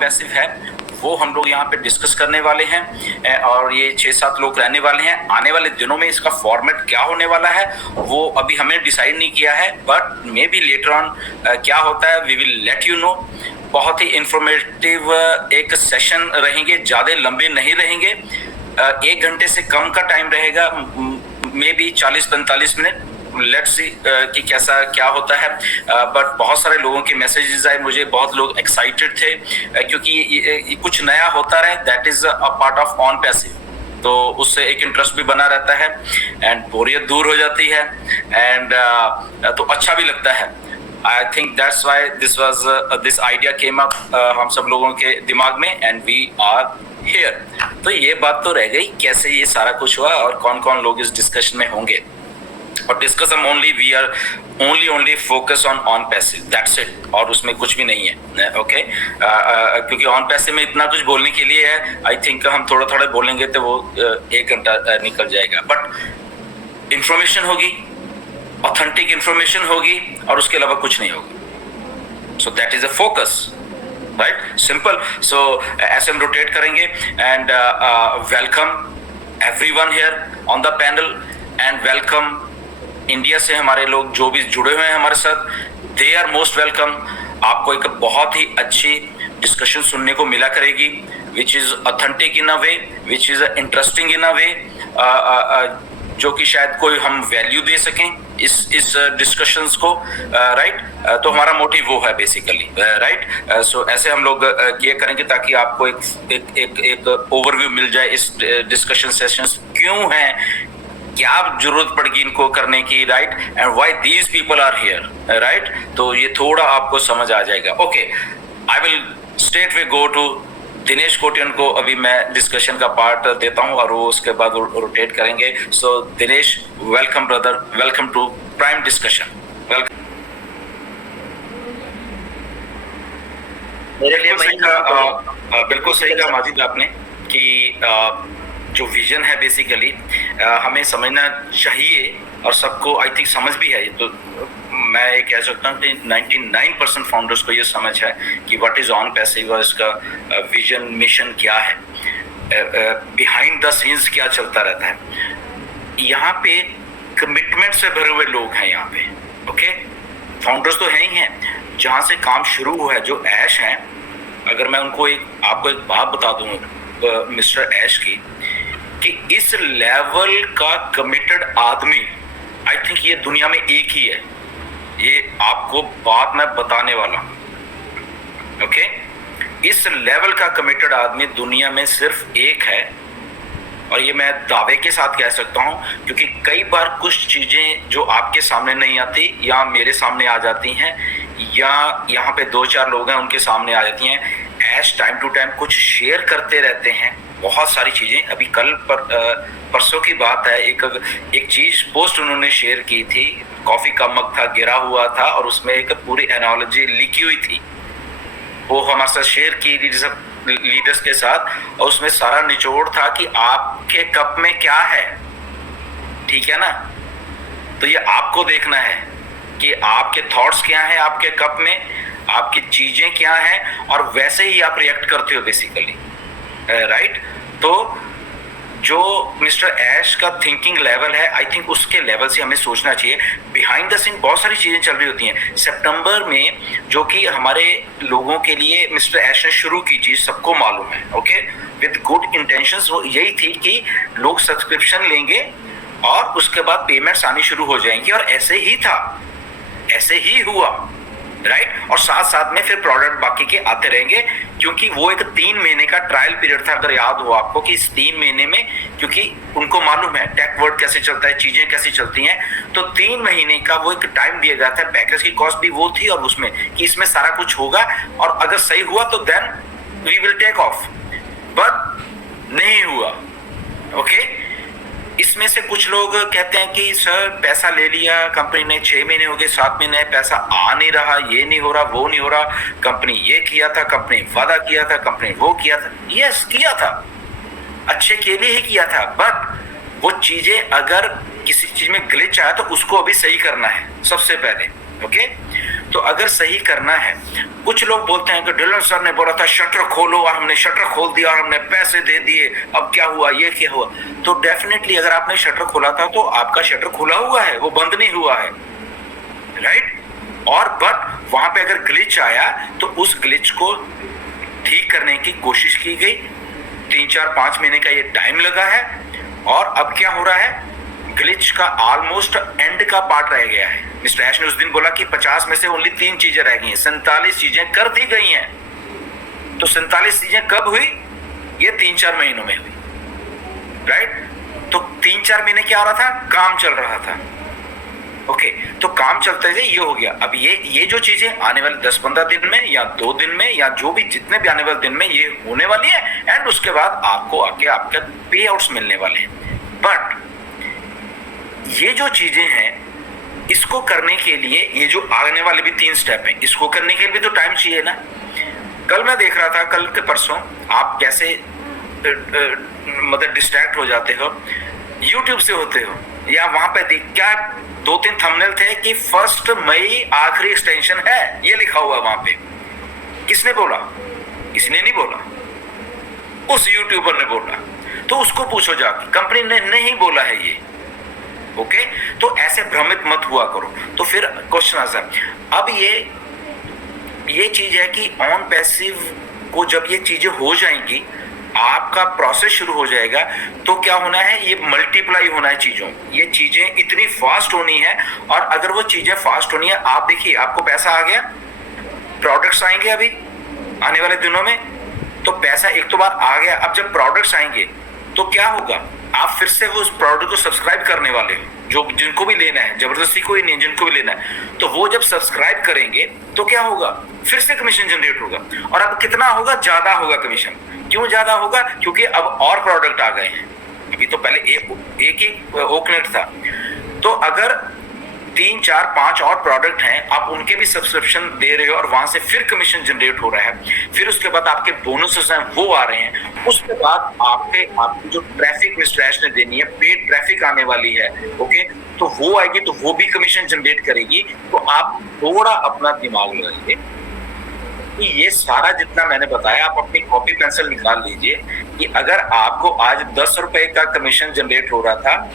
Passive है वो हम लोग यहाँ पे डिस्कस करने वाले हैं, और ये 6-7 लोग रहने वाले हैं। आने वाले दिनों में इसका फॉर्मेट क्या होने वाला है वो अभी हमने डिसाइड नहीं किया है, but maybe later on क्या होता है we will let you know. बहुत ही इंफॉर्मेटिव एक सेशन रहेंगे, ज़्यादा लंबे नहीं रहेंगे, 1 घंटे से कम का टाइम रहेगा, may be 40-45 minute. Let's see कि कैसा क्या होता है। बट बहुत सारे लोगों के मैसेजेस आए, मुझे बहुत लोग एक्साइटेड थे क्योंकि ये कुछ नया होता रहे, that is a part of on passive, तो उससे एक इंटरेस्ट भी बना रहता है एंड बोरियत दूर हो जाती है एंड तो अच्छा भी लगता है। I think that's why this idea came up हम सब लोगों के दिमाग में एंड वी आर हियर। तो ये बात तो रह गई कैसे ये सारा कुछ हुआ और कौन कौन लोग इस डिस्कशन में होंगे। और डिस्कस हम only we are only focus on passive, that's it, और उसमें कुछ भी नहीं है। ओके क्योंकि ऑन पैसिव में इतना कुछ बोलने के लिए है, आई थिंक हम थोड़ा थोड़ा बोलेंगे तो वो 1 घंटा निकल जाएगा। बट इंफॉर्मेशन होगी, ऑथेंटिक इंफॉर्मेशन होगी और उसके अलावा कुछ नहीं होगा। So that is a focus, right, simple. So ऐसे हम रोटेट करेंगे and welcome everyone here on the panel and welcome India से हमारे लोग जो भी जुड़े हुए हैं हमारे साथ, दे आर मोस्ट वेलकम। आपको एक बहुत ही अच्छी डिस्कशन सुनने को मिला करेगी which is authentic in a way, which is interesting in a way, जो कि शायद कोई हम वैल्यू दे सकें इस डिस्कशंस को, राइट। तो हमारा मोटिव वो है बेसिकली, राइट। सो ऐसे हम लोग किए करेंगे ताकि आपको एक ओवरव्यू मिल जाए इस डिस्कशन सेशंस क्यों हैं, क्या जरूरत पड़ेगी इनको करने की, right, and why these people are here, right. तो ये थोड़ा आपको समझ आ जाएगा। Okay, I will straight way go to Dinesh Kotian को अभी मैं डिस्कशन का पार्ट देता हूं और वो उसके बाद रोटेट करेंगे। So Dinesh, welcome brother, welcome to prime discussion, welcome. बिल्कुल सही कहा माजिद आपने कि जो विजन है बेसिकली हमें समझना चाहिए और सबको आई थिंक समझ भी है। तो मैं ये कह सकता हूँ कि 99% फाउंडर्स को ये समझ है कि व्हाट इज ऑन पैसिव और इसका विजन मिशन क्या है, बिहाइंड द सीन्स क्या चलता रहता है। यहाँ पे कमिटमेंट से भरे हुए लोग हैं यहाँ पे, ओके। फाउंडर्स तो हैं ही हैं, जहाँ से काम शुरू हुआ है जो ऐश हैं, अगर मैं उनको आपको एक बात बता दूँ मिस्टर ऐश की, कि इस लेवल का कमिटेड आदमी आई थिंक ये दुनिया में एक ही है। ये आपको बात मैं बताने वाला हूं, ओके। इस लेवल का कमिटेड आदमी दुनिया में सिर्फ एक है, और ये मैं दावे के साथ कह सकता हूं क्योंकि कई बार कुछ चीजें जो आपके सामने नहीं आती या मेरे सामने आ जाती हैं या यहाँ पे 2-4 लोग हैं उनके सामने आ जाती हैं। ऐश टाइम टू टाइम कुछ शेयर करते रहते हैं, बहुत सारी चीजें। अभी कल परसों की बात है, एक चीज पोस्ट उन्होंने शेयर की थी, कॉफी का मग था, गिरा हुआ था और उसमें एक पूरी एनालॉजी लिखी हुई थी, वो हमारे साथ शेयर की थी सब लीडर्स के साथ, और उसमें सारा निचोड़ था कि आपके कप में क्या है, ठीक है ना। तो ये आपको देखना है कि आपके थॉट्स क्या हैं आपके कप में, आपकी चीजें क्या हैं, और वैसे ही आप रिएक्ट करते हो बेसिकली, राइट। तो जो मिस्टर ऐश का थिंकिंग लेवल है आई थिंक उसके लेवल से हमें सोचना चाहिए। बिहाइंड द सीन बहुत सारी चीजें चल रही होती हैं। सितंबर में जो कि हमारे लोगों के लिए मिस्टर ऐश ने शुरू की चीज सबको मालूम है, ओके, विद गुड इंटेंशंस। वो यही थी कि लोग सब्सक्रिप्शन लेंगे और उसके बाद पेमेंट्स आनी शुरू हो जाएंगी, और ऐसे ही था, ऐसे ही हुआ, राइट। और साथ साथ में फिर प्रोडक्ट बाकी के आते रहेंगे, क्योंकि वो एक 3 महीने का ट्रायल पीरियड था। अगर याद हो आपको कि इस 3 महीने में, क्योंकि उनको मालूम है टेक वर्ड कैसे चलता है, चीजें कैसे चलती हैं, तो 3 महीने का वो एक टाइम दिया गया था। पैकेज की कॉस्ट भी वो थी और उसमें कि इसमें सारा कुछ होगा और अगर सही हुआ तो then we will take off, but नहीं हुआ, ओके। इसमें से कुछ लोग कहते हैं कि सर पैसा ले लिया कंपनी ने, 6 महीने हो गए, 7 महीने, पैसा आ नहीं रहा, ये नहीं हो रहा, वो नहीं हो रहा, कंपनी ये किया था, कंपनी वादा किया था, कंपनी वो किया था। यस, किया था, अच्छे के लिए ही किया था, बट वो चीजें अगर किसी चीज में ग्लिच आया तो उसको अभी सही करना है सबसे पहले, ओके। तो अगर सही करना है, कुछ लोग बोलते हैं कि डिलन सर ने बोला था शटर खोलो और हमने शटर खोल दिया और हमने पैसे दे दिए, अब क्या हुआ, ये क्या हुआ। तो डेफिनेटली अगर आपने शटर खोला था तो आपका शटर खुला हुआ है, वो बंद नहीं हुआ है, राइट। और बट वहां पे अगर ग्लिच आया तो उस ग्लिच को ठीक करने की कोशिश की गई, 3-4-5 महीने का ये टाइम लगा है। और अब क्या हो रहा है, ग्लिच का ऑलमोस्ट एंड का पार्ट रह गया है। मिस्टर ऐश ने उस दिन बोला कि 50 में से ओनली 3 चीजें रह गई हैं, 47 चीजें कर दी गई हैं। तो 47 चीजें कब हुई, ये 3-4 महीनों में हुई, राइट। तो 3-4 महीने क्या हो रहा था, काम चल रहा था, ओके। तो काम चलते हुए ये हो गया। अब ये जो चीजें आने वाले 10-15 दिन में या 2 दिन में या जो भी जितने भी आने वाले दिन में ये होने वाली है, एंड उसके बाद आपको आके आपके पे आउट्स मिलने वाले हैं। बट ये जो चीजें हैं, इसको करने के लिए ये जो आने वाले भी 3 स्टेप हैं, इसको करने के लिए भी तो टाइम चाहिए ना। कल मैं देख रहा था, कल के परसों, आप कैसे मतलब डिस्ट्रैक्ट हो जाते हो, यूट्यूब से होते हो, या वहां पे देख क्या 2-3 थंबनेल थे कि 1 मई आखिरी एक्सटेंशन है, ये लिखा हुआ वहां पे। किसने बोला, किसने नहीं बोला, उस यूट्यूबर ने बोला। तो उसको पूछो जाके, कंपनी ने नहीं बोला है ये, ओके। तो ऐसे भ्रमित मत हुआ करो। तो फिर क्वेश्चन आंसर, अब ये चीज है कि ऑन पैसिव को जब ये चीजें हो जाएंगी, आपका प्रोसेस शुरू हो जाएगा, तो क्या होना है, ये मल्टीप्लाई होना है चीजों, ये चीजें इतनी फास्ट होनी है। और अगर वो चीजें फास्ट होनी है, आप देखिए आपको पैसा आ गया, प्रोडक्ट्स आएंगे अभी आने वाले दिनों में, तो पैसा एक तो बार आ गया। अब जब प्रोडक्ट्स आएंगे तो क्या होगा, आप फिर से वो उस प्रोडक्ट को सब्सक्राइब करने वाले हो, जो जिनको भी लेना है, जबरदस्ती कोई नहीं, जिनको भी लेना है। तो वो जब सब्सक्राइब करेंगे तो क्या होगा, फिर से कमीशन जनरेट होगा। और अब कितना होगा, ज्यादा होगा कमीशन। क्यों ज्यादा होगा, क्योंकि अब और प्रोडक्ट आ गए हैं। अभी तो पहले एक ही ओकनेट था। तो अगर 3-4-5 और प्रोडक्ट हैं, आप उनके भी सब्सक्रिप्शन दे रहे हो और वहां से फिर कमीशन जनरेट हो रहा है। फिर उसके बाद आपके बोनसेस हैं वो आ रहे हैं। उसके बाद आपकी जो ट्रैफिक मिस्टर ऐश ने देनी है, पेड ट्रैफिक आने वाली है, ओके। तो वो आएगी, तो वो भी कमीशन जनरेट करेगी। तो आप थोड़ा अपना दिमाग लगाइए कि ये सारा जितना मैंने बताया, आप अपनी कॉपी पेंसिल निकाल लीजिए कि अगर आपको आज 10 रुपए का कमीशन जनरेट हो रहा था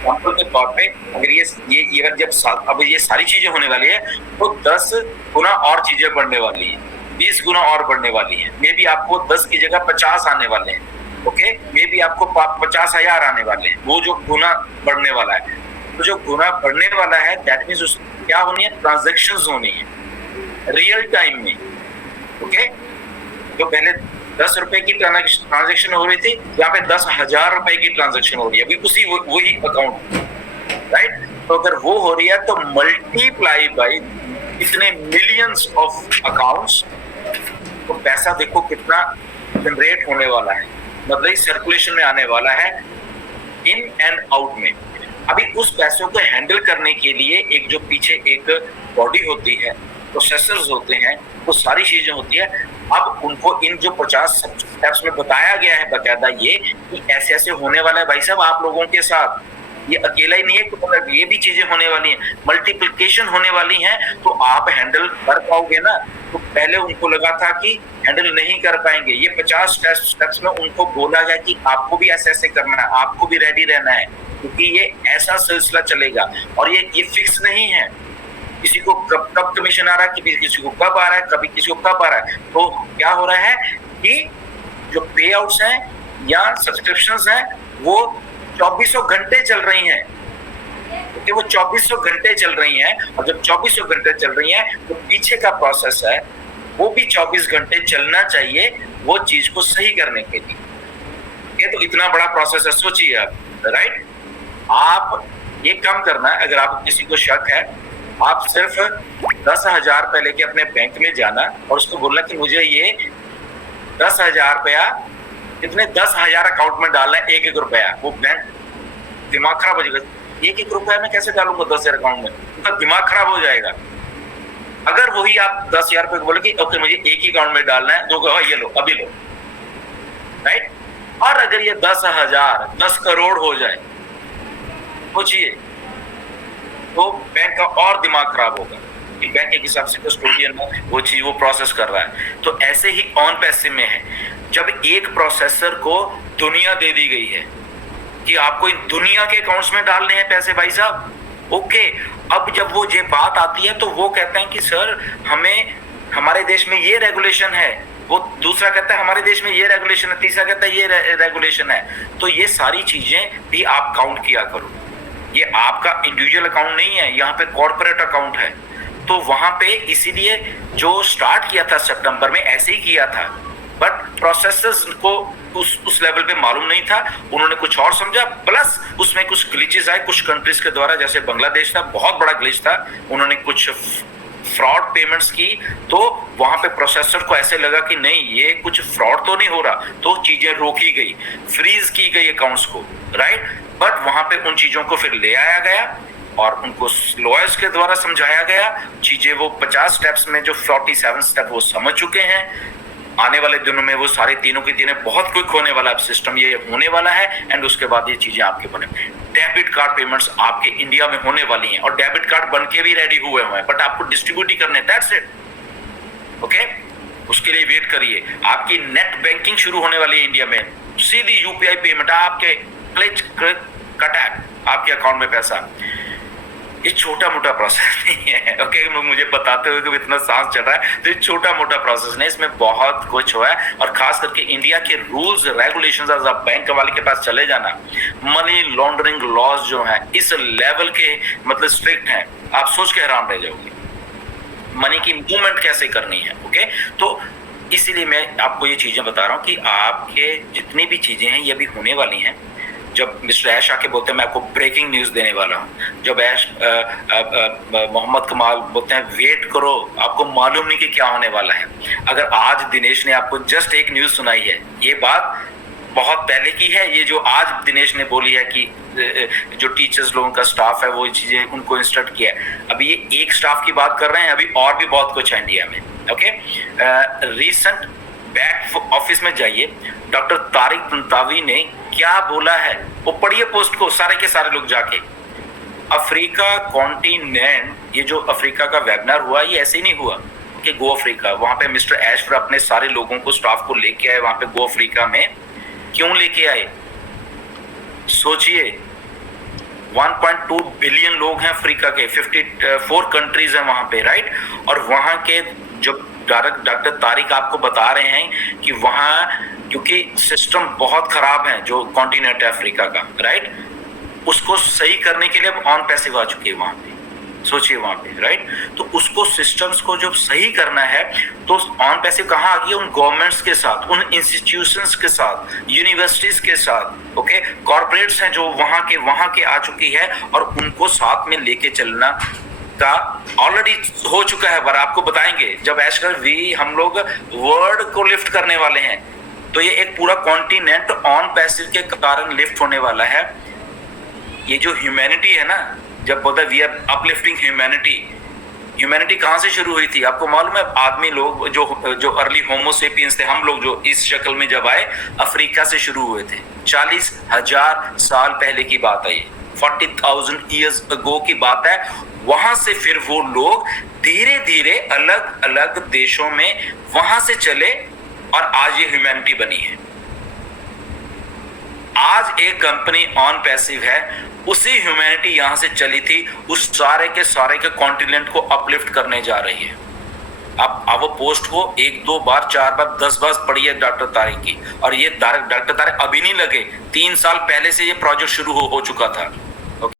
एग्जाम्पल के तौर पे, अगर ये इवन जब अब ये सारी चीजें होने वाली है, तो 10 गुना और चीजें बढ़ने वाली है, 20 गुना और बढ़ने वाली है। मे बी आपको 10 की जगह 50 आने वाले हैं, ओके। मे बी आपको 50,000 आने वाले हैं, वो जो गुना बढ़ने वाला है। तो जो गुना बढ़ने वाला है, दैट मीन्स क्या होनी है, ट्रांजेक्शंस होनी है रियल टाइम में, ओके। जो पहले 10 रुपए की ट्रांजेक्शन हो रही थी, यहाँ पे 10,000 रुपए की ट्रांजेक्शन हो रही है, अभी उसी वही अकाउंट, राइट। तो अगर वो हो रही है तो मल्टीप्लाई बाय इतने मिलियंस ऑफ अकाउंट्स, तो पैसा देखो कितना जनरेट होने वाला है, मतलब सर्कुलेशन में आने वाला है, इन एंड आउट में। अभी उस पैसों को हैंडल करने के लिए एक जो पीछे एक बॉडी होती है, प्रोसेसर्स होते हैं, वो सारी चीजें होती है। अब उनको इन जो 50 स्टेप्स में बताया गया है बकायदा, ये कि ऐसे ऐसे होने वाला है भाई साहब आप लोगों के साथ, ये अकेला ही नहीं है, तो ये भी चीजें होने वाली हैं, मल्टीप्लिकेशन होने वाली हैं। तो आप हैंडल कर पाओगे ना। तो पहले उनको लगा था कि हैंडल नहीं कर पाएंगे, ये 50 स्टेप्स में उनको बोला गया कि आपको भी ऐसे ऐसे करना है, आपको भी रेडी रहना है, क्योंकि ये ऐसा सिलसिला चलेगा और ये फिक्स नहीं है। किसी को कब कमीशन आ रहा है, किसी को कब आ रहा है, कभी किसी को कब आ रहा है। तो क्या हो रहा है कि जो पे आउट्स हैं या सब्सक्रिप्शंस हैं, वो 2400 घंटे चल रही हैं, क्योंकि वो 2400 घंटे चल रही हैं। और जब 2400 घंटे चल रही हैं, तो पीछे का प्रोसेस है वो भी 24 घंटे चलना चाहिए, वो चीज को सही करने के लिए। ये तो इतना बड़ा प्रोसेस है, सोचिए आप, राइट। आप ये कम करना है, अगर आप किसी को शक है, आप सिर्फ 10,000 रुपए लेके अपने बैंक में जाना और उसको बोलना कि मुझे ये 10,000 रुपया, इतने 10,000 अकाउंट में डालना है, 1-1 रुपया। वो बैंक दिमाग खराब हो जाएगा, 1-1 रुपया मैं कैसे डालूंगा 10,000 अकाउंट में, उनका दिमाग खराब हो जाएगा। अगर वही आप 10,000 रुपए बोले कि ओके मुझे एक ही अकाउंट में डालना है, तो ये लो, अभी लो, राइट। और अगर ये 10,000 10 करोड़ हो जाए, सोचिए, तो बैंक का और दिमाग खराब होगा। कि बैंक एक हिसाब से कस्टोडियन है, वो चीज वो प्रोसेस कर रहा है। तो ऐसे ही ऑन पैसिव में है, जब एक प्रोसेसर को दुनिया दे दी गई है कि आपको इन दुनिया के अकाउंट्स में डालने हैं पैसे भाई साहब, ओके। अब जब वो ये बात आती है तो वो कहते हैं कि सर हमें, हमारे देश में ये रेगुलेशन है, वो दूसरा कहता है हमारे देश में ये रेगुलेशन है, तीसरा कहता है ये रेगुलेशन है। तो ये सारी चीजें भी आप काउंट किया करो, ये आपका इंडिविजुअल अकाउंट नहीं है, यहाँ पे कॉर्पोरेट अकाउंट है। तो वहां पे इसीलिए जो स्टार्ट किया था सितंबर में ऐसे ही किया था, बट प्रोसेसर्स को उस लेवल पे मालूम नहीं था, उन्होंने कुछ और समझा, प्लस उसमें कुछ ग्लिचेस आए कुछ कंट्रीज के द्वारा, जैसे बांग्लादेश था, बहुत बड़ा ग्लिच था, उन्होंने कुछ फ्रॉड पेमेंट्स की, तो वहां पे प्रोसेसर को ऐसे लगा कि नहीं ये कुछ फ्रॉड तो नहीं हो रहा, तो चीजें रोकी गई, फ्रीज की गई अकाउंट्स को, राइट। बट वहां पे उन चीजों को फिर ले आया गया और उनको लॉयर्स के द्वारा समझाया गया चीजें, वो 50 स्टेप्स में जो 47 स्टेप वो समझ चुके हैं। आने वाले दिनों में वो सारे तीनों की तीनों बहुत क्विक होने वाला है, सिस्टम ये होने वाला है, एंड उसके बाद ये चीजें आपके बने। डेबिट कार्ड पेमेंट्स आपके इंडिया में होने वाली हैं और डेबिट कार्ड बन के भी रेडी हुए हैं, बट आपको डिस्ट्रीब्यूट ही करने, दैट्स इट, ओके। उसके लिए वेट करिए। आपकी नेट बैंकिंग शुरू होने वाली है इंडिया में, सीधी यूपीआई पेमेंट आपके क्लिक कटैक आपके अकाउंट में पैसा। ये छोटा मोटा प्रोसेस नहीं है, ओके। मुझे बताते हुए कि इतना सांस चढ़ रहा है, तो ये छोटा मोटा प्रोसेस नहीं, इसमें बहुत कुछ हुआ है। और खास करके इंडिया के रूल्स रेगुलेशंस, आप बैंक वाले के पास चले जाना, मनी लॉन्ड्रिंग लॉज जो है इस लेवल के मतलब स्ट्रिक्ट हैं, आप सोच के हैरान रह जाओगे मनी की मूवमेंट कैसे करनी है, ओके। तो इसीलिए मैं आपको ये चीजें बता रहा हूँ कि आपके जितनी भी चीजें हैं ये अभी होने वाली हैं। जब मिस्टर ऐश आके बोलते हैं मैं आपको ब्रेकिंग न्यूज देने वाला हूं, जब ऐश मोहम्मद कमाल बोलते हैं वेट करो, आपको मालूम नहीं कि क्या होने वाला है। अगर आज दिनेश ने आपको जस्ट एक न्यूज सुनाई है, ये बात बहुत पहले की है, ये जो आज दिनेश ने बोली है कि जो टीचर्स लोगों का स्टाफ है वो चीजें उनको इंस्ट्रक्ट किया है, अभी ये एक स्टाफ की बात कर रहे हैं, अभी और भी बहुत कुछ है इंडिया में, ओके। रिसेंट बैक ऑफिस में जाइए, डॉक्टर तारिक तंतावी ने क्या बोला है वो पढ़िए पोस्ट को, सारे के सारे लोग जाके। अफ्रीका कॉन्टिनेंट, ये जो अफ्रीका का वेबिनार हुआ ये ऐसे ही नहीं हुआ कि गो अफ्रीका, वहां पे मिस्टर ऐश फिर अपने सारे लोगों को स्टाफ को लेके आए वहां पे गो अफ्रीका में। क्यों लेके आए सोचिए, 1.2 बिलियन लोग हैं अफ्रीका के, 54 कंट्रीज हैं वहां पे, राइट। और वहां के जो डॉक्टर तारिक आपको बता रहे हैं कि वहां क्योंकि सिस्टम बहुत खराब है जो कॉन्टिनेंट है अफ्रीका का, राइट, उसको सही करने के लिए अब ऑन पैसिव आ चुके हैं वहां पे, सोचिए वहां पे, राइट। तो उसको सिस्टम्स को जब सही करना है तो ऑन पैसिव कहाँ आ गई, उन गवर्नमेंट्स के साथ, उन इंस्टीट्यूशंस के साथ, यूनिवर्सिटीज के साथ, ओके। कॉर्पोरेट्स हैं जो वहां के आ चुकी है और उनको साथ में लेके चलना का ऑलरेडी हो चुका है। पर आपको बताएंगे जब एशकर वी हम लोग वर्ल्ड को लिफ्ट करने वाले हैं, तो ये एक पूरा कॉन्टिनेंट ऑन पैसिव के कारण लिफ्ट होने वाला है। ये जो ह्यूमैनिटी है ना, जब बोलता है we are uplifting humanity, humanity कहाँ से शुरू हुई थी आपको मालूम है? आदमी लोग जो अर्ली होमोसेपियंस थे, हम लोग जो इस शक्ल में जब आए, अफ्रीका से शुरू हुए थे। 40,000 साल पहले की बात है, ये 40,000 ईयर्स अगो की बात है। वहां से फिर वो लोग धीरे धीरे अलग अलग देशों में वहां से चले और आज ये ह्यूमैनिटी बनी है। आज एक कंपनी ऑन पैसिव है, उसी ह्यूमैनिटी यहां से चली थी, उस सारे के कॉन्टिनेंट को अपलिफ्ट करने जा रही है। आप वो पोस्ट को 1, 2 बार, 4 बार, 10 बार पढ़िए डॉक्टर तारिक की। और ये डॉक्टर तारिक अभी नहीं लगे, 3 साल पहले से ये प्रोजेक्ट शुरू हो चुका था।